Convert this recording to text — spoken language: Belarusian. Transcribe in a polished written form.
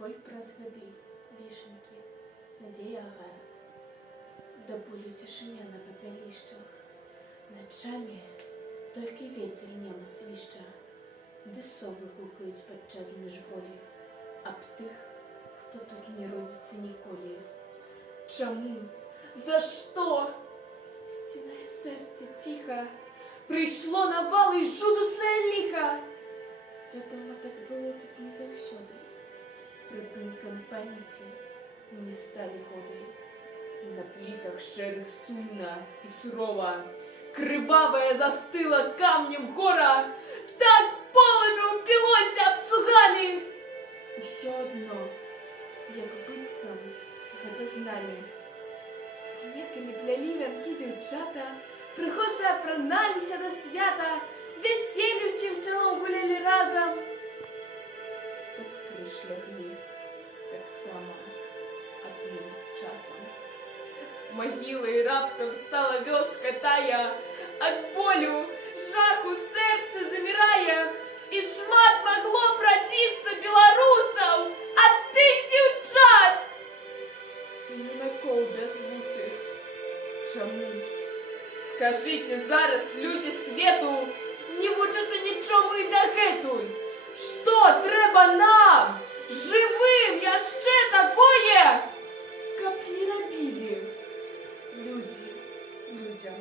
боль праз гады, вішенькі, надзея агарак. Да болю цішыня на папялішчах. Начамі толькі вецер нема свішча, ды совы гукаюць падчас міжволі аб тых, хто тут не родзіцца ніколі. Чаму? За што? Сцінае сэрце ціха, прыйшло на валы жудаснае ліха. Вядома, так было тут не заўсёды. Прыпынкам памяці не сталі годы. На плітах шэрых сумна і сурова, крывавая застыла камнем гора, так полымя упілося абцугамі. Усё адно, як быццам гэта знамі. Тут некалі плялі вянкі дзяўчата, прыгожа апраналіся да свята, вяселлі ўсім сялом гулялі разам. Пад крыж ляглі таксама адным часам. Магілай раптам стала вёска тая, ад болю, жаху сэрца замірае, і шмат магло прадзіцца беларусаў ад тых дзяўчат. І юнакоў бязвусых. Чаму? Скажыце зараз, людзі свету, не вучацца нічому і дагэтуль. Што трэба нам, жывым, яшчэ такое, каб не рабілі людзі людзям?